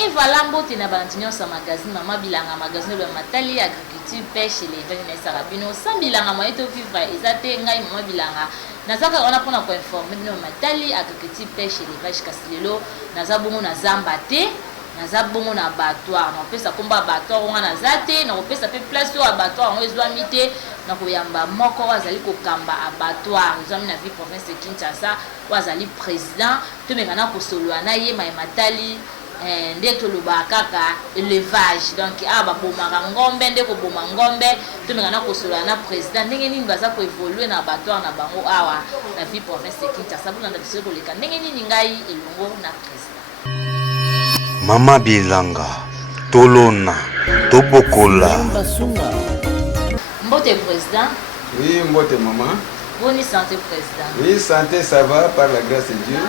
Et voilà, mbote na bantinyo sa magazine Mama Bilanga magazine le matali agriculture pêche élevage na sarabino sans bilanga moyen to vivre ezate ngai Mama Bilanga nazaka wana pona ko informer no matali agriculture pêche élevage kasilelo nazabongo na zamba te nazabongo na abattoir na pesa komba abattoir wana nazate na kopesa pe place au abattoir on ezwami te na koyamba moko wazali kokamba abattoir ezwami na vie province de Kinshasa wazali président to mekana kosolwa na ye matali nde toloba kaka élevage donc aba bomaka ngombe nde ko boma ngombe to mekana kosola na président ndenge nini baza ko évoluer na abattoir na bango awa na vie province de Kinshasa buna ndabise ko leka ndenge nini ngai elongo na président Mama Bilanga tolona tobokola mbote président. Oui, mbote maman. Bonne santé président. Oui, santé ça va par la grâce de Dieu.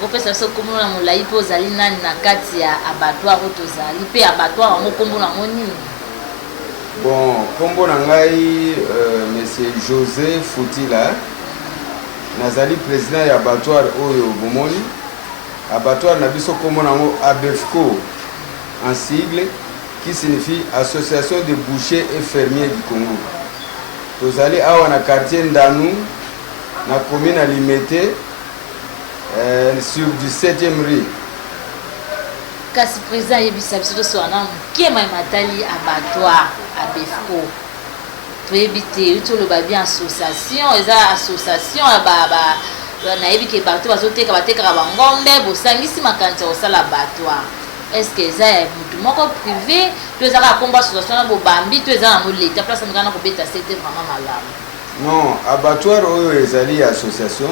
Kopesa so komona molai po zali nani na kati ya abattoir otozali pe abattoir ngo kombo na ngoni. Bon, kombo na ngai monsieur José Foutila nazali président ya abattoir oyo bomoni. Abattoir na biso kombo na ngo ABEFCO en sigle qui signifie Association de bouchers et fermiers du Congo. Tozali awa na quartier Ndanu na commune à Limete sur du 7e rue. Kasi président yebisa biso so na mukema matali abattoir ABEFCO. Toyebite utoloba bien association eza association ba na yebike bato bazoteka bateka ba ngombe bosangisi makanza osala abattoir. Est-ce que eza mutu moko privé to eza ka komba association na bobambi to eza na moleta place ngana ko beta c'était vraiment malamu. Non, abattoir oyo ezali association.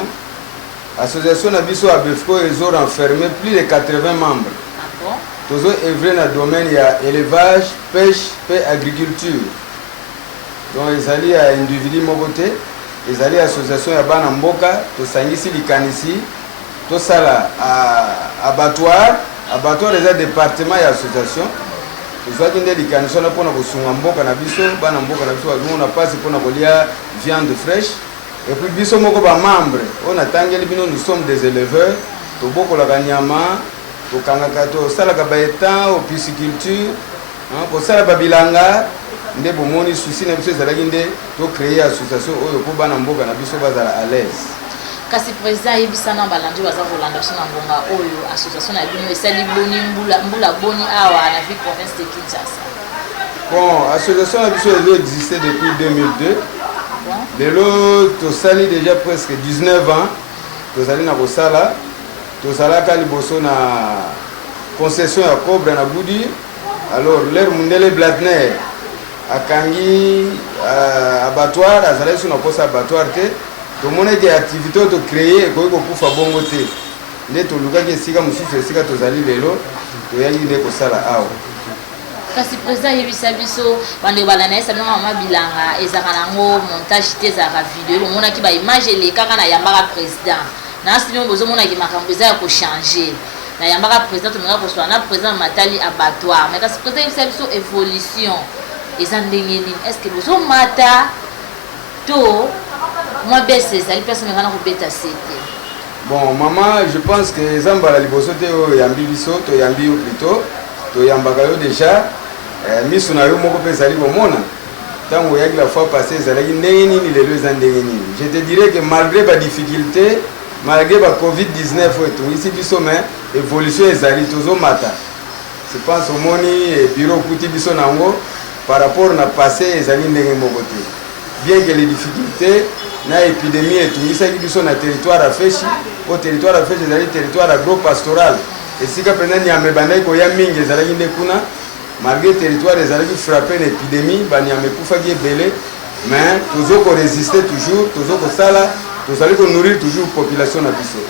Association na biso ABEFCO ils ont renfermé plus de 80 membres. Ah bon? Tous œuvrent dans le domaine il y a élevage, pêche et agriculture. Donc ils allaient à individu moboté, ils allaient à association ya bana mboka, to sangisi likanisi, to sala à abattoir, abattoir les départements et association. Tous ceux qui ont likanisi na pona ko sunga mboka na biso, bana mboka na biso on a pas pona kolia viande fraîche. Et puis biso moko ba membre on atangeli bino nous sommes des éleveurs to bokola kanyama to kangaka to sala ka baetan au pisciculture ko sala babilanga nde bomoni souci na biso ezalaki nde to créer association oyo ko bana mboka na biso bazala à l'aise. Kasi président yebisa na balandi baza kolanda so na ngonga oyo association na bino esali boni mbula boni awa na vie province de Kinshasa. Bon, association na biso existe depuis 2002. Lelo tosali déjà presque 19 ans tozali na kosala tozalaka liboso na concession ya cobre na Budi. Alors l'air Mundele Blatner akangi abattoir azali sur na posa abattoir te tomonaki activité to créer ekoki kokufa bongo te nde tolukaki esika mosusu esika tozali lelo toyaki nde kosala awa. Kasi président yebisa biso bande balana esa na Mama Bilanga ezaka nango montage te za video mona ki ba image le kaka na yambaka président na sino bozo mona ki makambo za ko changer na yambaka président to ngaka ko na président matali abattoir mais kasi président yebisa biso évolution eza ndenge nini est-ce que bozo mata to moi baisse ezali personne ngana ko beta sete. Bon maman je pense que zambala liboso te o yambi biso to yambi plutôt to yambaka yo déjà misu na yo moko pe zali bomona tango yaki la fois passée zalaki ndenge nini lelo eza ndenge nini. Je te dirais que malgré ba difficulté malgré ba COVID-19 et ici biso mais évolution ezali tozo mata. Je pense au moni bureau kuti biso nango par rapport na passé ezali ndenge moko te. Bien que les difficultés na épidémie et tout ça qui biso na territoire afeshi au territoire afeshi ezali territoire agro-pastoral. Et si quand on a mebandai ko ya mingi ezalaki nde kuna malgré territoire ezalaki frappé une épidémie bani amekufaki ebele mais toujours ko résister toujours toujours ko sala tozali ko nourrir toujours population na biso.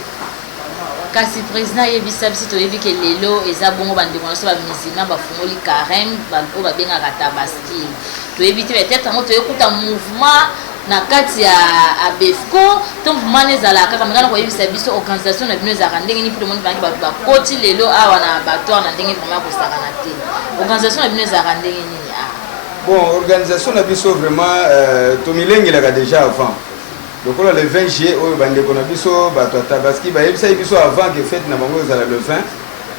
Kasi président yebisa biso toyebi ke lelo eza bongo bandeko na so ba musulman bafungoli carême bango babengaka tabaski toyebi te peut-être ngo toyekuta mouvement na kati ya ABEFCO to mouvement ezala kaka mengana koyebisa biso organisation na bino ezaka ndenge ni pour le monde bangi bakoti lelo awa na abattoir na ndenge vraiment kosakana te organisation na bino ezaka ndenge nini. Bon organisation na biso vraiment tomilengelaka déjà avant donc le 20 juillet oyo bandeko na biso bato tabaski bayebisa biso avant que fête na bango ezala le 20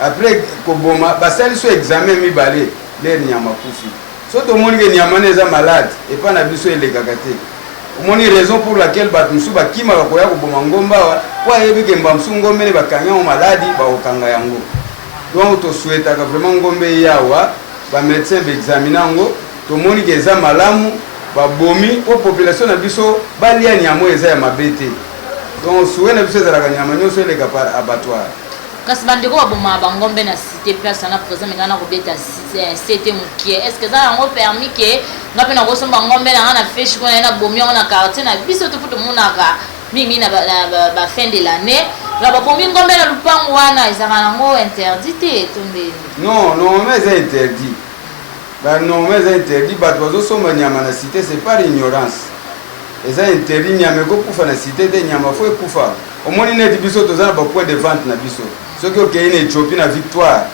après koboma basali so examen mibale le nyama kufi so to moni ke nyama neza malade et pas na biso elekaka te omoni raison pour laquelle bato musu bakimaka koya koboma ngomba wa po ayebi ke mbamsu ngombe ne bakanga o maladi bakokanga yango donc tosouhaitaka vraiment ngombe yawa bamédecin baexamina yango tomoni ke eza malamu babomi po population na biso balia nyama eza ya mabe te donc souhait na biso ezalaka nyama nyonso eleka par abattoir kasi bandeko baboma bangombe na cité place wana présent menga na kobeta cité mokie est ce que ça yango permis ke nga mpe na kosomba ngombe na nga na feshi kuna na bomi yango na quartier na biso to futu monaka mingi na ba fin de l'année la babomi ngombe na lupango wana ezaka nango interdit te tombeni non mais c'est interdit non mais c'est interdit bato bazosomba nyama na cité c'est par ignorance eza interdit nyama ekokufa na cité te nyama fo ekufa omoni neti biso toza na bapoint de vente na biso soki okei na Éthiopie na Victoire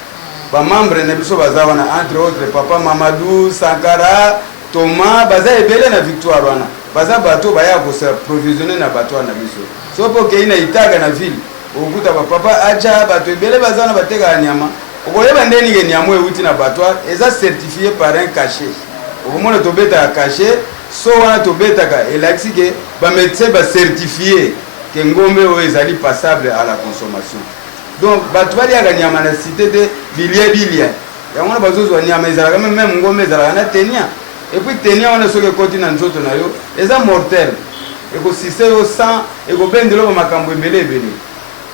bamembre na biso baza wana entre autres papa Mamadou Sankara Thomas baza ebele na Victoire wana baza bato baya koprovisionner na bato na biso soki okei na Itaga na ville okuta bapapa aja bato ebele baza wana bateka nyama okoyeba ndeni ke nyama euti na bato eza certifié par un cachet okomona tobetaka cachet so wana tobetaka elakisi ke bamédecin bacertifié ke ngombe oyo ezali passable à la consommation donc bato baliaka nyama na cité te bilia yango wana bazozwa nyama ezalaka même ngombe ezalaka na tenia et puis tenia wana soki ekoti na nzoto na yo eza mortel ekosise yo sang ekobendela bamakambo ebele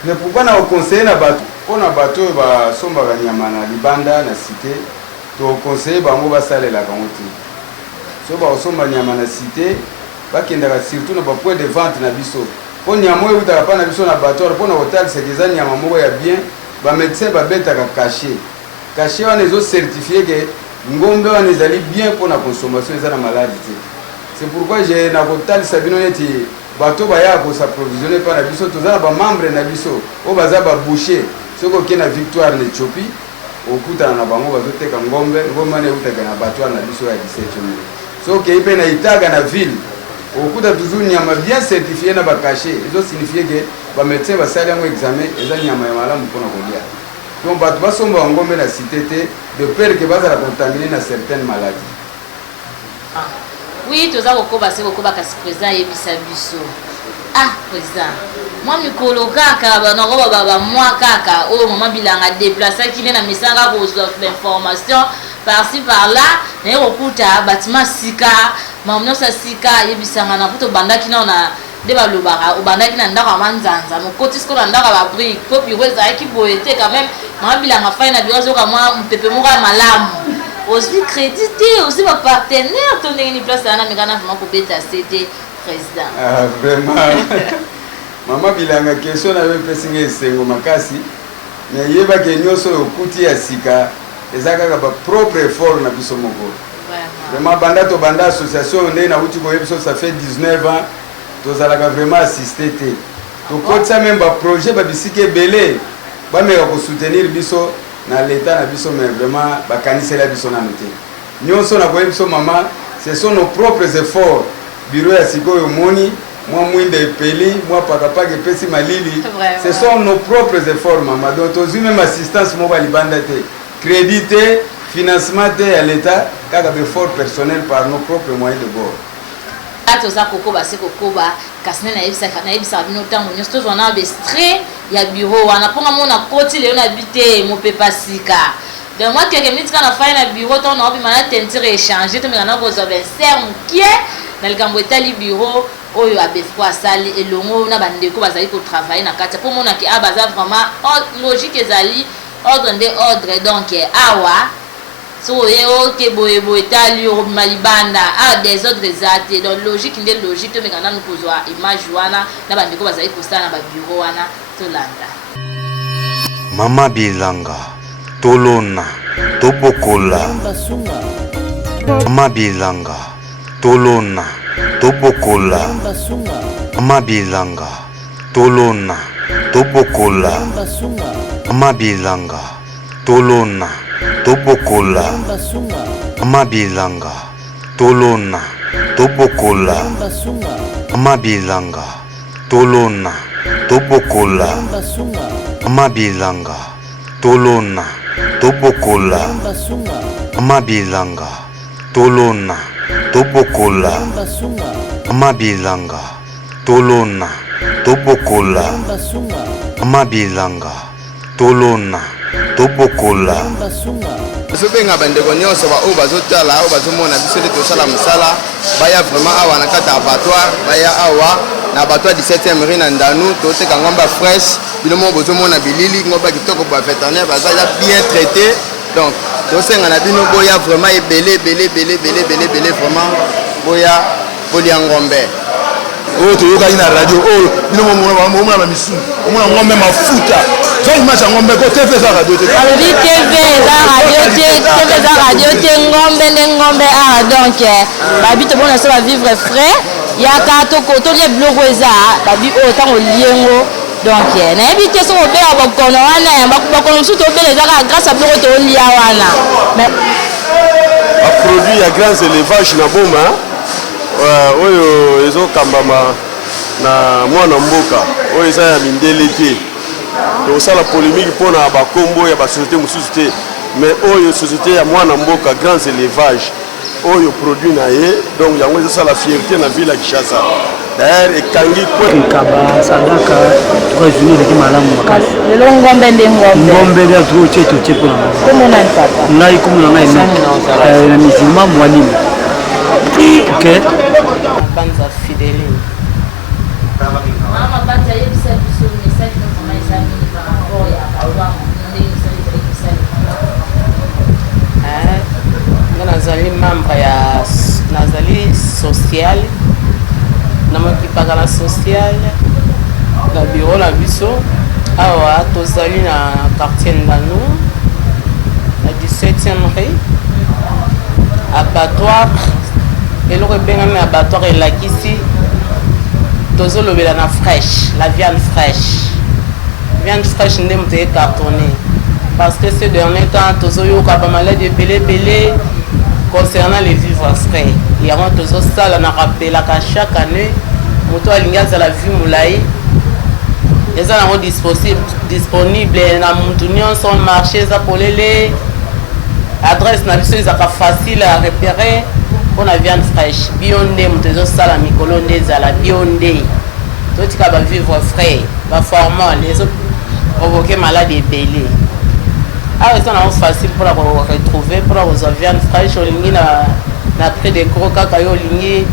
mais pourquoi na oconseille na bato mpona bato oyo basombaka nyama na libanda na cité toconseille bango basalelaka ngo te so bakosomba nyama na cité bakendaka surtout na bapoint de vente na biso mpo nyama oyo eutaka mpa na biso na batoire mpona kotalisaka eza nyama moko ya bien bamédecin babetaka cachet wana ezocertifie ke ngombe wana ezali bien mpona consommation eza na maladi te c'est pourquoi nakotalisa bino neti bato bayaka kosaprovisionne mpa na biso toza na bamembre na biso oyo baza baboucher soki okei na Victoire na Éthiopie okutana na bango bazoteka ngombe wana eutaka na batoire na biso ya 17 soki okei mpe na Itaga na ville okuta toujours nyama bien certifié na bacachet ezosignifie ke bamédecin basali yango examen eza nyama ya malamu mpona kolia donc bato basomba bangombe na cité te de peur ke bazala contaminer na certaines maladies oui toza kokoba se kokoba kasi président ayebisa biso président mwa mikolo kaka banako bamwa kaka oyo mama bilanga déplaçaki nde na misanga kozwa information par-ci par-là naye kokuta batima sika mamu nyonso ya sika ayebisanga na kuta obandaki nao na nde balobaka obandaki na ndako ya manzanza mokoti siko na ndako ya babrike po biro ezalaki boye te quand même mama bilanga fai na biro azoka mwa mpepe moko ya malamu ozwi crédit te ozwi bapartenaire to ndenge ni place wana mekana vraimen kobeta cete président vraiment mama bilanga question na yo epesinga esengo makasi me yebake nyonso oyo okuti ya sika eza kaka bapropre effort na biso moko vraiment banda tobanda association ndenge nauti koyebi biso ça fait 19 ans tozalaka vraiment assisté te tokotisa même baprojet babisika ebele bameka kosoutenir biso na l'état na biso mais vraiment bakanisela biso nano te nyonso na koyebi biso mama ce sont nos propres efforts bureau ya sikoyo omoni mwa mwinda epeli mwa pakapaka epesi malili ce sont nos propres efforts mama donc tozwi même assistance moko ya libanda te crédit te financement te ya l'état kaka beffort personnel par nos propres moyens de bord toza kokoba se kokoba kasi nde nayebisaka bino ntango nyonso tozwa na bestrait ya bureau wana mponga mona koti lelo na bi te mopepa sika donc moi keke miniti kaka na fai na bureau ntango naobima na tentire échange tomeka na kozwa vincer mokie na likambo etali bureau oyo abefko asali elongo na bandeko bazali kotravaille na kati mpo monaki baza vraiment logique ezali ordre nde ordre donc awa so oye oke boyeboye etali okobima libanda des ordres eza te donc logique nde logique tomeka nanu kozwa image wana na bandeko bazali kosala na babureau wana tolanda mama bilanga tolona tobokola mama bilanga tolona tobokola mama bilanga tolona tobokola mama bilanga tolona tobokola mama bilanga tolona tobokola mama bilanga tolona tobokola mama bilanga tolona tobokola mama bilanga tolona tobokola mama bilanga tolona tobokola mama bilanga tolona tobokola tozobenga bandeko nyonso baoyo bazotala oyo bazomona biso nde tosala mosala baya vraiment awa na kati ya abattoir baya awa na abattoir 17e rue na Ndanu toteka ngomba fraîche bino moko bozomona bilili ngomba kitoko ba vétérinaire baza bien traité donc tosenga na bino boya vraiment ebele vraiment boya bolia ngombe oyo toyokaki na radio oyo bino momona bamisu omona ngombe mafuta zo image ya ngombe ko TV eza radio te alobi TV eza radio te ngombe nde ngombe awa donc babi tobona so bavivre frais yaka tolia biloko eza babi oyo ntango liengo donc nayebi te soki obela bakono wana bakono mosusu tobela ezaka grâce a biloko tolia wana baproduit ya grands élevage na boma oyo ezokambama na mwana mboka oyo eza ya mindele te tosala polémique mpona bakombo ya basociété mosusu te mais oyo société ya mwana mboka grands élevage oyo produit na ye donc yango ezosala fierté na ville ya Kinshasa d'ailleurs ekangi kaba sadaka tukazuni leki malamu makasi lelo ngombe nde ngombe nde tuotie totie mpona komona papa ngai komona ngai na musulman mwanini ok Banza Fideline. Mama Banza yebisa biso message no mama ezali par rapport ya bawa ndenge nazali membre ya nazali social namokipaka na social na bureau na biso awa tozali na quartier Ndanu na 17e rue abattoir eloko ebengami abattoir elakisi tozolobela na fraîche la viande fraîche nde moto ecartonné parce que ce dernier temps tozoyoka ba maladie ebele concernant les vivres frais yango tozosala na rappelaka chaque année moto alingi azala vie molai eza nango disponible na mutu nyonso marché eza polele adresse na biso ezaka facile à repérer mpona viande fraîche bio nde moto ezosala mikolo nde ezala bio nde totika bavivre frais baformale ezoprovoke maladi ebele awa eza nango facile mpona koretrouve mpona kozwa viande fraîche olingi na prix de gros kaka yo olingi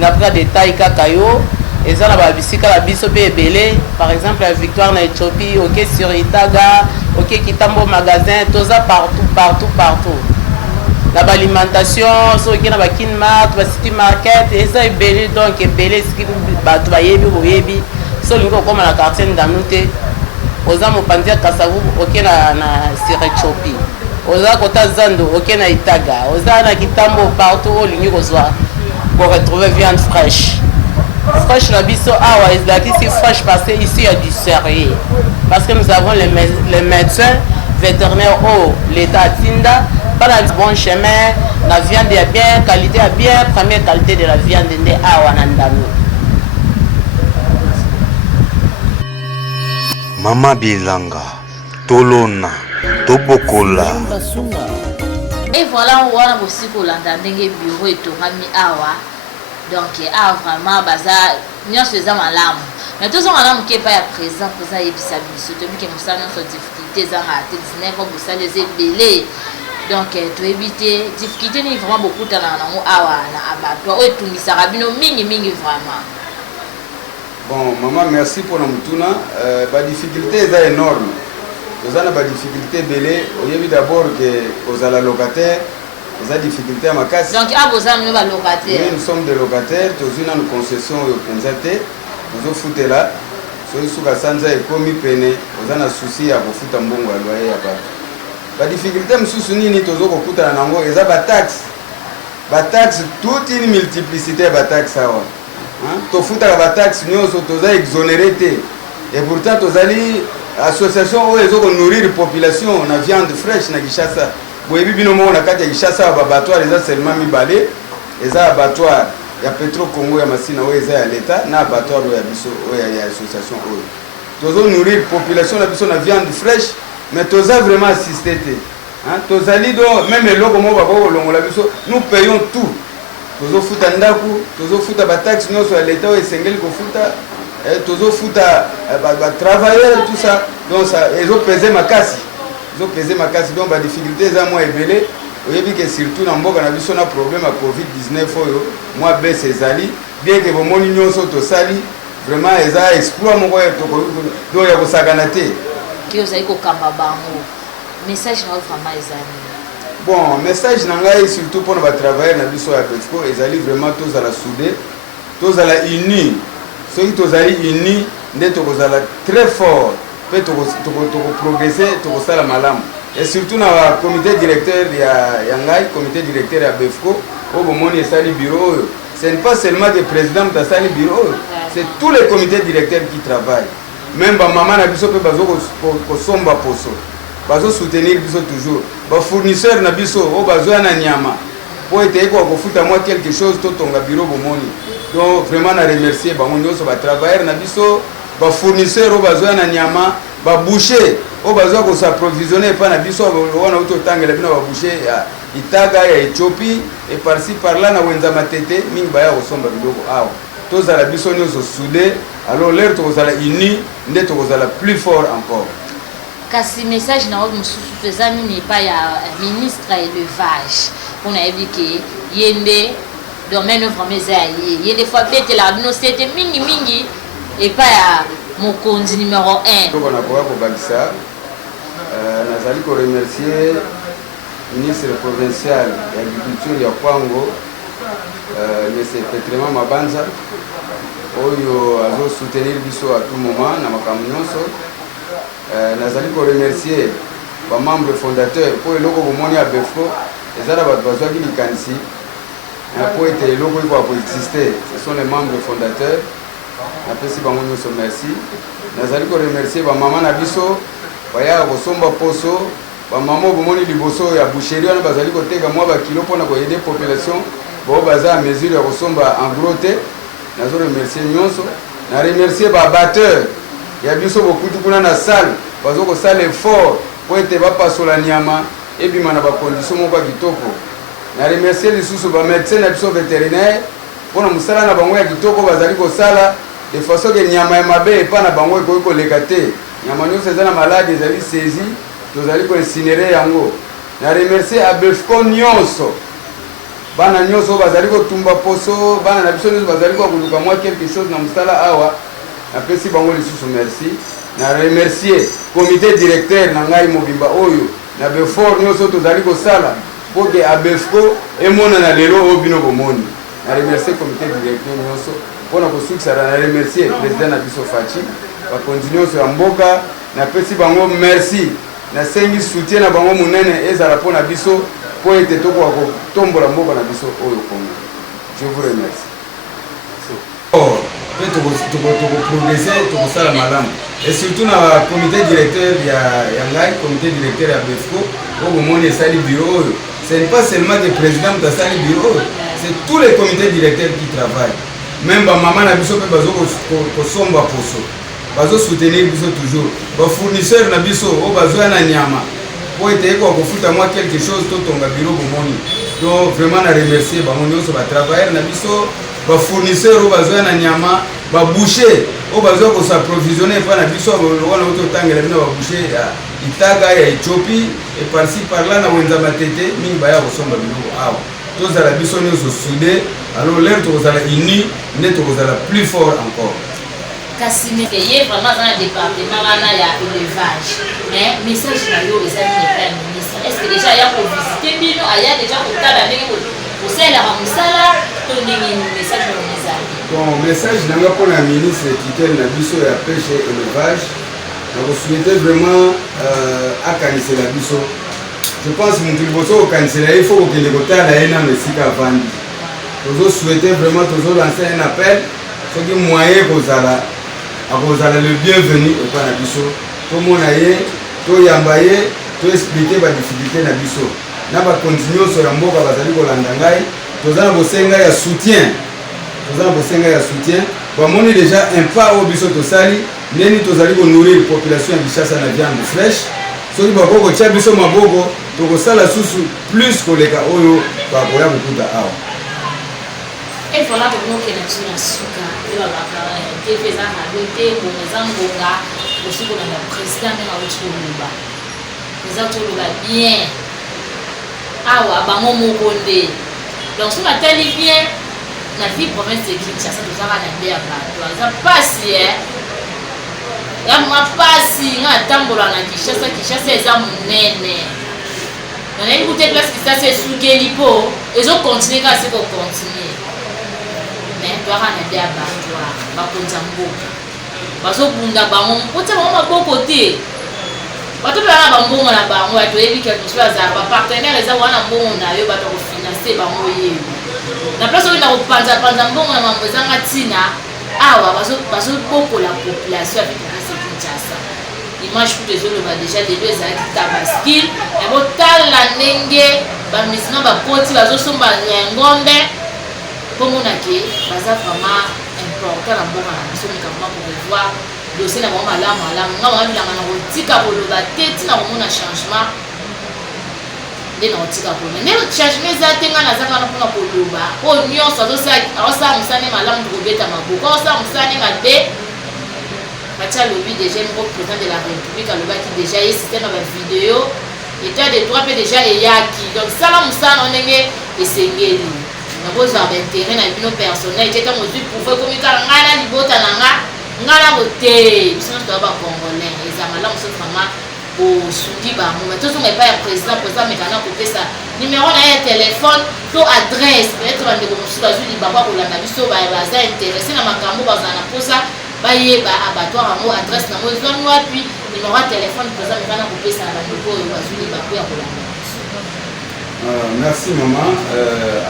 na prix de taille kaka yo eza na babisika na biso mpe ebele par exemple ya Victoire na Éthiopie oke sur Itaga oke Kitambo magasin toza partout na baalimentation soki na bakinmart bacity market eza ebele donc ebele esiki bato bayebi boyebi so olingi okoma na quartier Ndanu te oza mopanzi ya Kasavu oke na sur Éthiopie oza kota Zando oke na Itaga oza na Kitambo partout olingi kozwa koretrouve viande fraîche na biso awa ezalakisi fraîche parce que ici il y a du sérieux parce que nous avons les médecins vétérinaires au l'état Tinda pas la bon chemin la viande est bien qualité est bien première qualité de la viande de awa na Ndanu. Mama bilanga tolona tobokola et voilà wana bosiko landa ndenge bureau etongami awa donc awa vraiment baza nyonso eza malamu mais tozonga moke epai ya présent yebisa biso toyebi ke mosala nyonso difficulté ezanga te 19 ans mosala eza ebele donc toyebi te difficulté nini vraiment bokutana nango awa na abattoir oyo etungisaka bino mingi vraiment. Bon, maman, merci pour notre tour. La difficulté est énorme. Nous avons des difficultés belées. On a vu d'abord que aux locataires, ils ont des difficultés à ma casse. Donc, à vos amis, locataires. Nous sommes des locataires. Nous avons une concession au Penzate. Nous avons foutu là. Nous avons commis peine. Nous avons un souci à vous foutre un bon loyer. La difficulté, nous avons une difficulté à nous ils ont des taxes. Des taxes, toute une multiplicité de taxes. Tofuta la taxe nyonso toza exonéré et pourtant tozali association oyo ezoko nourrir population na viande fraîche na Kinshasa boyebi bino mo na kati ya Kinshasa abattoir eza seulement mibale eza abattoir ya Petro Congo ya Masina oyo eza ya l'État na abattoir oyo ya biso oyo ya association oyo tozo nourrir population na biso na viande fraîche mais toza vraiment assisté te. Tozali donc même eloko mo bako longola biso, nous payons tout. Tozo futa ndaku, tozo futa ba taxe nyonso ya l'État esengeli ko futa, tozo futa ba travailleurs tout ça. Donc ça ezo peser makasi. Ezo peser makasi donc ba difficulté za moi ebele. Oyebi que surtout na mboka na biso na problème à Covid-19 oyo, moi baisse ezali, bien que bomoni nyonso to sali, vraiment eza exploit moko ya toko do ya kosakana te. Ki ozali ko kamba bango. Message na vraiment ezali. Bon, message na ngai surtout pour ba travailler na biso ya Pesco, ezali vraiment tous à la soudé, tous à la uni. Ceux qui tous ali uni, nde to kozala très fort, peut to progresser, to kosala malamu. Et surtout dans le comité directeur de Yangai, comité directeur de Befco, au moment où bureau, ce n'est pas seulement le président de le bureau, c'est tous les comités directeurs qui travaillent. Même si maman n'a pas de soutenir toujours. Les fournisseurs n'ont pas de nyama. Pour être quelque chose, tout le bureau. Donc vraiment, je remercie les travailleurs, les fournisseurs n'ont nyama. Ba boucher au besoin de s'approvisionner pas na biso wana utotangela bino ba boucher ya Itaga ya Ethiopie et par-ci par-là na wenza matete mingi baya kosomba biloko awa tozala biso nyoso soudé alors l'air tozala uni nde tozala plus fort encore. Kasi message na oyo mususu tezami ni pa ya ministre élevage on a évoqué yende domaine vraiment ça yende fois bête la bino c'était mingi et pas ya mokonzi numéro 1. Donc on a pouvoir kobakisa nazali ko remercier ministre provincial de l'agriculture ya Kwango monsieur Petrema Mabanza oyo azo soutenir biso à tout moment na makambo nyonso. Nazali ko remercier ba membre fondateur pour eloko bomoni ya Befco ezala ba bazwa ki likanisi pour être eloko iko ko exister. Ce sont les membres fondateurs. Napesi bango nyonso merci. Nazali ko remercier ba mama na biso baya kosomba poso ba mama bomoni liboso ya boucherie wana bazali ko teka mwa ba kilo pona ko aider population bo baza à mesure ya kosomba en gros te. Nazo remercier nyonso. Na remercier ba batteur ya biso bokutu kuna na salle bazo ko sala effort po ete ba pasola nyama ebima na ba condition moko kitoko. Na remercier lisusu ba médecin na biso vétérinaire pona musala na bango ya kitoko bazali ko sala de façon que nyama ya mabe pa na bango ko leka te. Nyama nyonso eza na malade ezali saisi tozali ko incinérer yango. Na remercier a Befco nyonso bana nyonso bazali ko tumba poso bana na biso nyonso bazali ko kuluka mwa quelque chose na musala awa. Napesi bango lisusu merci. Na remercier comité directeur na ngai mobimba oyo na Befort nyonso tozali ko sala pour que a Befco emona na lelo obino bomoni. Na remercier comité directeur nyonso pour na kosukisa na remercier président na biso Fachi ba continuer sur mboka na pesi bango merci na sengi soutien na bango munene ezala pona biso pour ete toko ko tombola mboka na biso oyo Congo. Je vous remercie. Progresser, tout ça la madame. Et surtout dans le comité directeur de Yangai, comité directeur de Befco, au moment où il bureau, ce n'est pas seulement le président de le bureau, c'est tous les comités directeurs qui travaillent. Même maman na biso pe bazo ko somba poso. Bazo soutenir biso toujours. Ba fournisseur na biso o bazo na nyama. Pour être ko futa moi quelque chose to tonga bureau bomoni. Donc vraiment na remercier ba monyo so ba travailler na biso. Ba fournisseur o bazo na nyama, ba boucher o bazo ko s'approvisionner pa na biso wana auto tangela bino ba boucher ya Itaga ya Ethiopie et par-ci par-là na wenza matete mingi baya ko somba biloko awa. Tous à la biso nyonso soudé, alors l'air tozala uni, net tozala plus fort encore. Kasi mekeye vraiment dans le département wana ya élevage. Mais message na yo les amis de ministre. Est-ce que déjà ya ko visiter bino aya déjà ko tala ndenge ko sala ba musala to ndenge message na message. Bon, message nanga pour la ministre titel na biso ya pêche et élevage. Donc souhaiter vraiment à cancer la biso. Je pense que mon au cancer il faut que les côtés là ena mesika vandi. Nous souhaiter vraiment toujours lancer un appel ceux qui moyen kozala le bienvenu au pana biso. Tout mon aye, to yambaye, to expliquer ba difficulté na biso. Na ba continuer sur la mboka bazali ko landangai, tozana bosenga ya soutien. Tozana bosenga ya soutien. Ba moni déjà un pas au biso to sali, neni tozali ko nourrir population ya Bishasa na viande fraîche. soki bakokotia biso maboko tokosala susu plus koleka oyo bakoya kokuta awa. Il faut là que nous qui sommes suka et la te feza na te ko mezangonga aussi ko na président na autre luba. Les autres luba bien. Awa ba momo konde. Donc si on tellement bien na vie province de Kinshasa to saka na bien ba. To za pasi ya mapasi nga tambola na Kinshasa eza munene. On a écouté place qui ça c'est sugeli po et zo continuer ka c'est ko continuer. Mais toi on a bien batwa ba konza mboka. Bazo bunda bango ote bango maboko te. Bato bana bango na bango bato yebi quelque chose za ba partenaire eza wana mbongo na yo bato ko financer bango yebi. Na place on a kopanza mbongo na mambo zanga tina awa bazo boko la population avec image pour les autres déjà les deux avec tabaski et botal la nenge ba misina ba koti bazo somba ngombe comme on a que baza vraiment important na mboka na biso mikama pour voir dossier na mama malamu ngama bilanga na kotika koloba teti na komona changement de na kotika koloba ne changement za tenga na zanga na pona koloba o nyonso azosa musane malamu kobeta maboko azosa musane mabe. Batia lobby déjà le président de la République a lobby qui déjà est système avec vidéo état de droit peut déjà et yaki donc ça là musa on est esengeli na boza d'intérêt na bino personnel était comme tu pouvais communiquer ngana libota ngana bote biso to ba congolais ezama là musa vraiment au suki ba mo to so pas ya président mekana ko pesa numéro na ya téléphone to adresse peut-être bande ko musa bazuli baba ko landa biso ba za intéressé na makambo bazana posa baye ba abattoir en adresse na mo zone wapi numéro de téléphone présent mekana ko pesa na bandeko oyo bazuli ba ko ya kolanda. Merci maman.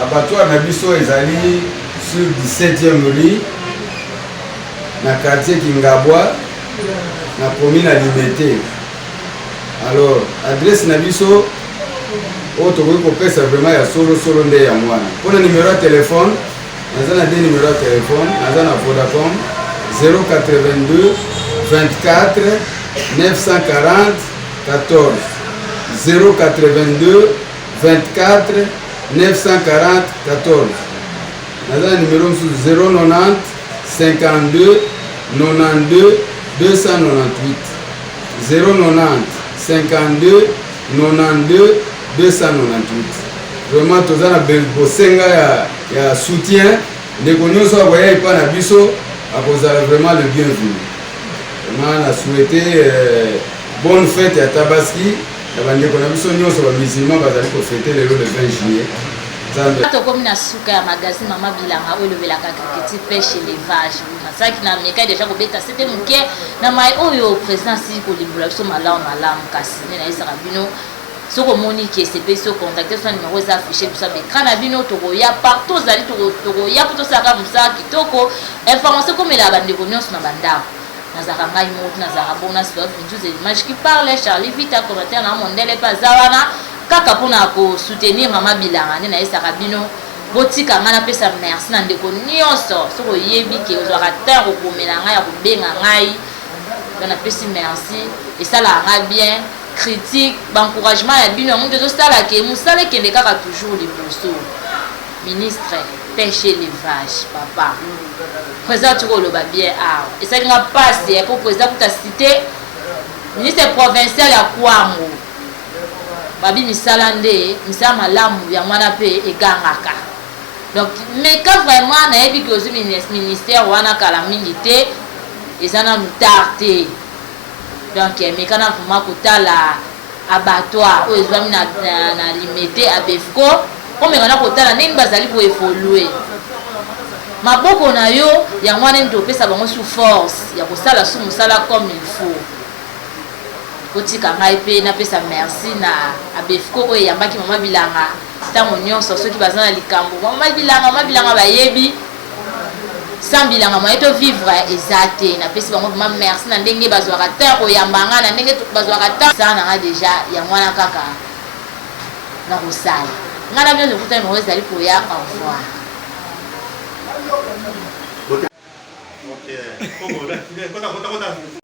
Abattoir na biso ezali sur 17e rue na quartier Kingabwa na commune à Liberté. Alors adresse na biso o to ko pesa vraiment ya solo nde ya mwana. Pour le numéro de téléphone, nazana des numéros de téléphone, nazana Vodacom 082 24 940 14 082 24 940 14. Nazana numéro 090 52 92 298 090 52 92 298. Vraiment tozana bosenga ya soutien ndeko nyonso aboya epa na biso akozala vraiment le bienvenu. Vraiment na souhaiter bonne fête à Tabaski. Bandeko na biso nyonso ba musulman bazali ko fêter le 20 juillet. Comme na suka ya magazine Mama Bilanga oyo lobelaka agriculture pêche élevage nasaki na meka déjà kobeta c'était muke na mai oyo président si ko limbola biso malamu kasi na isaka bino soko moni ki SCP so contacter son numéro za affiché biso be kana bino toko ya partout zali toko ya poto saka musa kitoko information comme la bandeko nyonso na bandako nazaka ngai moto nazaka bona c'est une image qui parle Charlie Vita commentaire na mondele pa zawana kaka pona ko soutenir Mama Bilanga nde na esaka bino botika ngana pesa merci na ndeko nyonso soko yebi ke ozwaka temps kokomela ngai ya kobenga ngai na pesi merci et ça la nga bien critique encouragement ya bino ngo tozo sala ke musala kende kaka toujours liboso ministre pêche élevage papa président tuko loba bien et ça nga passe ya ko président kuta cité ministre provincial ya Kwango babi misala nde misala malamu ya mwana pe egangaka donc mais quand vraiment na yebi que aussi ministère wana kala mingi te ezana mutarte donc mais kana vraiment kotala abattoir o ezwami na limité à Befco comme kana kotala nini bazali ko évoluer maboko na yo ya mwana ndo pesa bango sous force ya kosala sous musala comme il faut kotika ngai pe na pesa merci na Befco oyo yambaki Mama Bilanga tango nyonso soki bazana likambo Mama Bilanga bayebi sans Bilanga moi to vivre exacte na pesi bango vraiment merci na ndenge bazwaka terre koyambanga na ndenge bazwaka terre ça na déjà ya mwana kaka na kosala ngana bien okuta mo ezali koya au revoir. OK.